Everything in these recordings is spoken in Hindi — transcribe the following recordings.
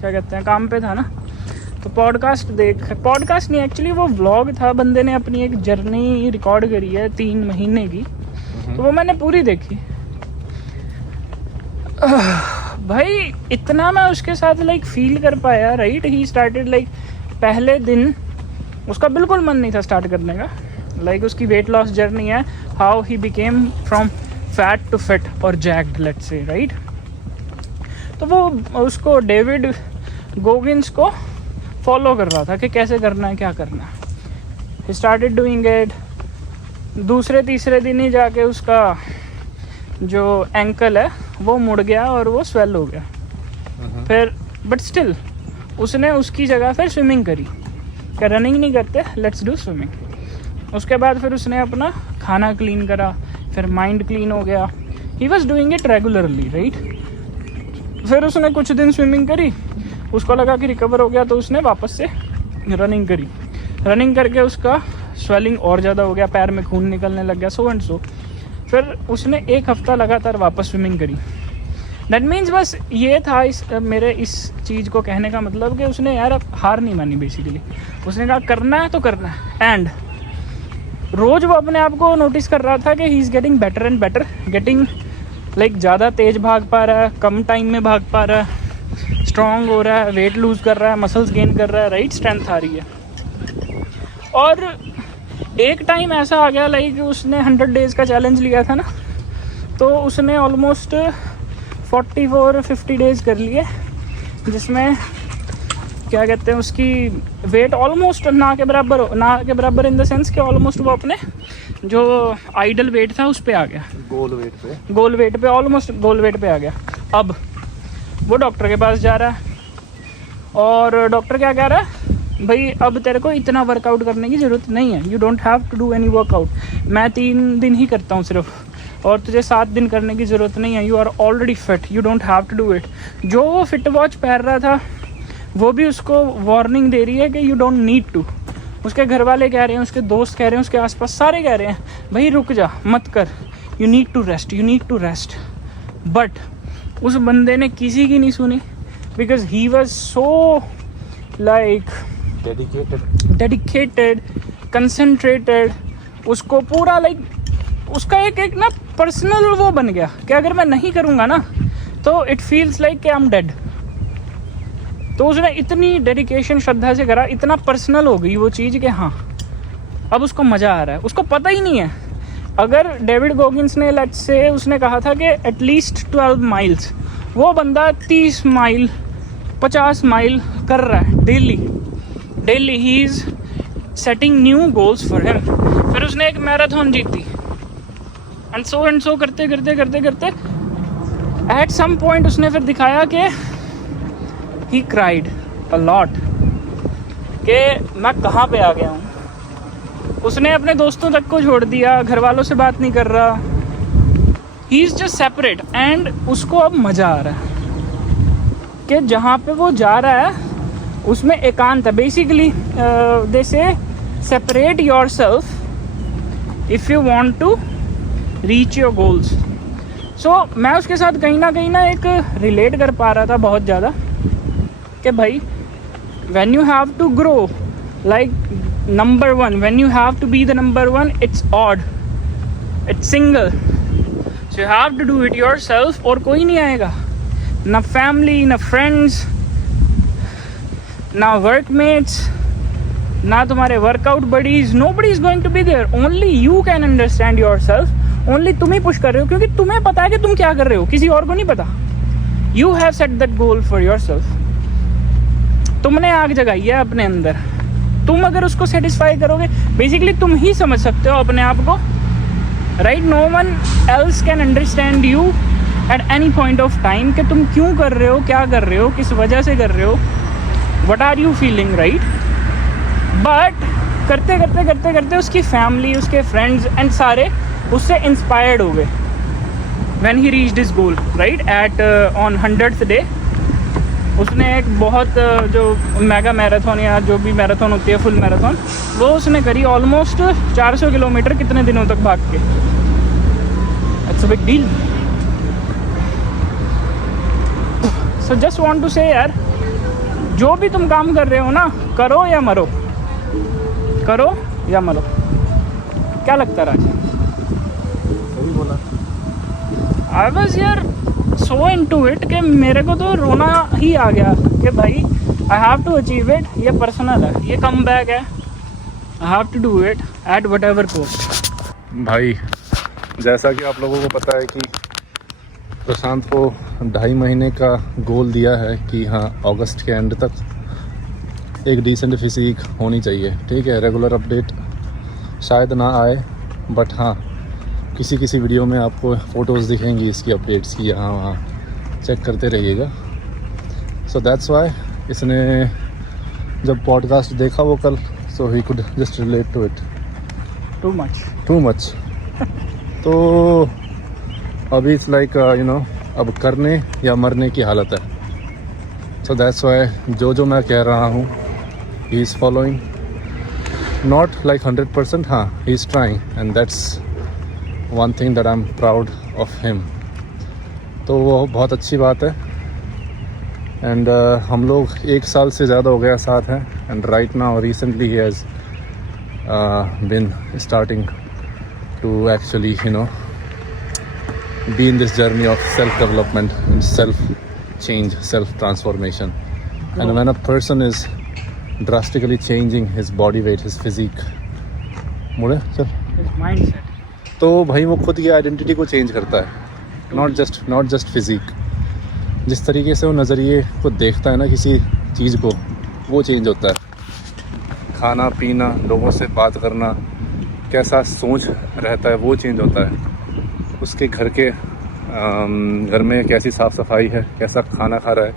क्या कहते हैं, काम पे था ना, तो पॉडकास्ट नहीं एक्चुअली वो व्लॉग था, बंदे ने अपनी एक जर्नी रिकॉर्ड करी है 3 महीने की, तो वो मैंने पूरी देखी। भाई इतना मैं उसके साथ लाइक फील कर पाया, राइट। ही स्टार्टेड लाइक पहले दिन उसका बिल्कुल मन नहीं था स्टार्ट करने का, लाइक उसकी वेट लॉस जर्नी है, how he became from fat to fit और जैक्ड, लेट्स से, राइट। तो वो उसको डेविड गोगिंस को फॉलो कर रहा था कि कैसे करना है, क्या करना है। He started doing it. दूसरे तीसरे दिन ही जाके उसका जो एंकल है वो मुड़ गया और वो स्वेल हो गया। फिर बट स्टिल उसने उसकी जगह फिर स्विमिंग करी, क्या रनिंग नहीं करते, लेट्स डू स्विमिंग। उसके बाद फिर उसने अपना खाना क्लीन करा, फिर माइंड क्लीन हो गया। He was doing it regularly, right. फिर उसने कुछ दिन स्विमिंग करी, उसको लगा कि रिकवर हो गया, तो उसने वापस से रनिंग करी। रनिंग करके उसका स्वेलिंग और ज़्यादा हो गया, पैर में खून निकलने लग गया, सो एंड सो। फिर उसने 1 हफ्ता लगातार वापस स्विमिंग करी। दैट मीन्स बस ये था मेरे इस चीज़ को कहने का मतलब कि उसने यार अब हार नहीं मानी बेसिकली। उसने कहा करना है तो करना है। एंड रोज़ वो अपने आप को नोटिस कर रहा था कि he is getting better and better, getting like ज़्यादा तेज़ भाग पा रहा है, कम टाइम में भाग पा रहा है, स्ट्रॉन्ग हो रहा है, वेट लूज़ कर रहा है, मसल्स गेन कर रहा है, राइट, स्ट्रेंथ आ रही है। और एक टाइम ऐसा आ गया लाइक उसने 100 डेज़ का चैलेंज लिया था ना, तो उसने ऑलमोस्ट 44-50 डेज़ कर लिए, जिसमें क्या कहते हैं उसकी वेट ऑलमोस्ट ना के बराबर इन द सेंस कि ऑलमोस्ट वो अपने जो आइडल वेट था उस पे आ गया, गोल वेट पे ऑलमोस्ट गोल वेट पे आ गया। अब वो डॉक्टर के पास जा रहा है और डॉक्टर क्या कह रहा है, भाई अब तेरे को इतना वर्कआउट करने की ज़रूरत नहीं है, you don't have to do any workout. मैं 3 दिन ही करता हूँ सिर्फ, और तुझे 7 दिन करने की ज़रूरत नहीं है, you are already fit, you don't have to do it. जो वो फिट वॉच पहन रहा था वो भी उसको वार्निंग दे रही है कि यू डोंट नीड टू। उसके घर वाले कह रहे हैं, उसके दोस्त कह रहे हैं, उसके आसपास सारे कह रहे हैं भाई रुक जा, मत कर, you need to rest, you need to rest. But उस बंदे ने किसी की नहीं सुनी, because he was so like dedicated, concentrated. उसको पूरा लाइक उसका एक ना पर्सनल वो बन गया कि अगर मैं नहीं करूँगा ना तो इट फील्स लाइक कि आई एम डेड। तो उसने इतनी डेडिकेशन श्रद्धा से करा, इतना पर्सनल हो गई वो चीज़ कि हाँ अब उसको मज़ा आ रहा है। उसको पता ही नहीं है, अगर डेविड गोगिंस ने लेट्स से उसने कहा था कि एटलीस्ट 12 माइल्स, वो बंदा 30 माइल 50 माइल कर रहा है daily. He is setting new goals for him. फिर उसने एक मैराथन जीती एंड सो करते एट सम पॉइंट उसने फिर दिखाया कि ही क्राइड अ लॉट कि मैं कहाँ पे आ गया हूँ। उसने अपने दोस्तों तक को छोड़ दिया, घर वालों से बात नहीं कर रहा, he is just separate. And उसको अब मज़ा आ रहा है कि जहाँ पे वो जा रहा है उसमें एकांत है। Basically they say separate your self if you want to reach your goals. So मैं उसके साथ कहीं ना एक रिलेट कर पा रहा था बहुत ज़्यादा कि भाई when you have to grow like number 1, when you have to be the number 1, it's odd, it's single, so you have to do it yourself। और कोई नहीं आएगा, ना फैमिली, ना फ्रेंड्स, ना वर्कमेट्स, ना तुम्हारे workout buddies, nobody is going to be there, only you can understand yourself, only तुम ही पुश कर रहे हो क्योंकि तुम्हें पता है कि तुम क्या कर रहे हो, किसी और को नहीं पता। You have set that goal for yourself, तुमने आग जगाई है अपने अंदर, तुम अगर उसको सेटिस्फाई करोगे बेसिकली तुम ही समझ सकते हो अपने आप को, right. No one else can understand you at any point of time कि तुम क्यों कर रहे हो, क्या कर रहे हो, किस वजह से कर रहे हो, what are you feeling, right. But करते उसकी फैमिली, उसके फ्रेंड्स एंड सारे उससे इंस्पायर्ड हो गए when he reached his goal, right. At on 100th day उसने एक बहुत जो मेगा मैराथन या जो भी मैराथन होती है फुल मैराथन, वो उसने करी ऑलमोस्ट 400 किलोमीटर कितने दिनों तक भाग के। It's a big deal. So just want to say यार जो भी तुम काम कर रहे हो ना, करो या मरो, करो या मरो। क्या लगता राज? सही बोला। आई वॉज यार सो इनटू इट कि मेरे को तो रोना ही आ गया कि भाई I have to achieve it. ये पर्सनल है, ये कम बैक है, I have to do it at whatever cost. भाई जैसा कि आप लोगों को पता है कि प्रशांत को 2.5 महीने का गोल दिया है कि हाँ अगस्त के एंड तक एक डिसेंट फिजिक होनी चाहिए। ठीक है, रेगुलर अपडेट शायद ना आए, बट हाँ किसी किसी वीडियो में आपको फ़ोटोज़ दिखेंगी इसकी अपडेट्स की, यहाँ वहाँ चेक करते रहिएगा। सो दैट्स वाई इसने जब पॉडकास्ट देखा वो कल, so he could just relate to it too much. तो अभी इट्स लाइक यू नो अब करने या मरने की हालत है। सो दैट्स वाई जो मैं कह रहा हूँ he is following, not like 100%, हाँ he is trying and that's one thing that I am proud of him. तो वो बहुत अच्छी बात है। एंड हम लोग 1 साल से ज़्यादा हो गया साथ हैं, and right now recently he has been starting to actually be in this journey of self-development and self-change, self-transformation. And when a person is drastically changing his body weight, his physique, mindset, तो भाई वो खुद की आइडेंटिटी को चेंज करता है, नॉट जस्ट फिजिक। जिस तरीके से वो नज़रिए को देखता है ना किसी चीज़ को, वो चेंज होता है। खाना पीना, लोगों से बात करना, कैसा सोच रहता है वो चेंज होता है। उसके घर में कैसी साफ़ सफाई है, कैसा खाना खा रहा है,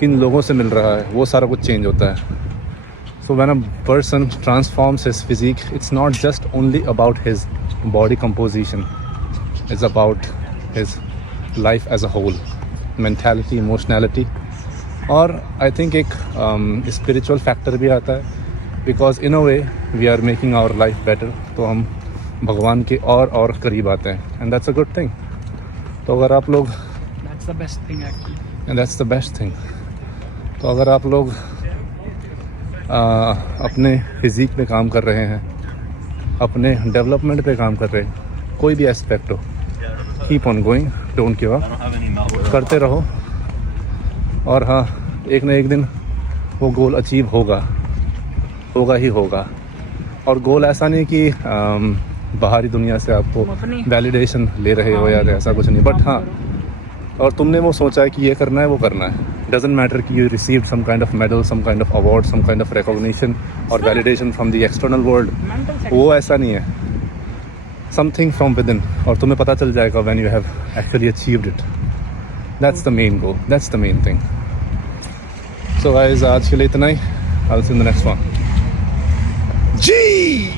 किन लोगों से मिल रहा है, वो सारा कुछ चेंज होता है। So when a person transforms his physique, it's not just only about his body composition, it's about his life as a whole, mentality, emotionality, और आई थिंक एक स्पिरिचुअल फैक्टर भी आता है, because in a way we are making our life better. तो हम भगवान के और करीब आते हैं, and that's a good thing. तो अगर आप लोग that's the best thing actually, and that's the best thing. तो अगर आप लोग अपने फिजिक पे काम कर रहे हैं, अपने डेवलपमेंट पे काम कर रहे हैं, कोई भी एस्पेक्ट हो, keep on going, don't give up, करते रहो। और हाँ, एक ना एक दिन वो गोल अचीव होगा ही होगा। और गोल ऐसा नहीं कि बाहरी दुनिया से आपको वैलिडेशन ले रहे हो या ऐसा कुछ नहीं, बट हाँ, और तुमने वो सोचा है कि ये करना है, वो करना है। डजंट मैटर कि you received some kind of medal, some kind of award, some kind of recognition और validation from the external world, वो ऐसा नहीं है। समथिंग फ्रॉम विद इन, और तुम्हें पता चल जाएगा when you have actually achieved it. That's the main goal, that's the main thing. So guys, आज के लिए इतना ही। I will see you in the next one. Ji.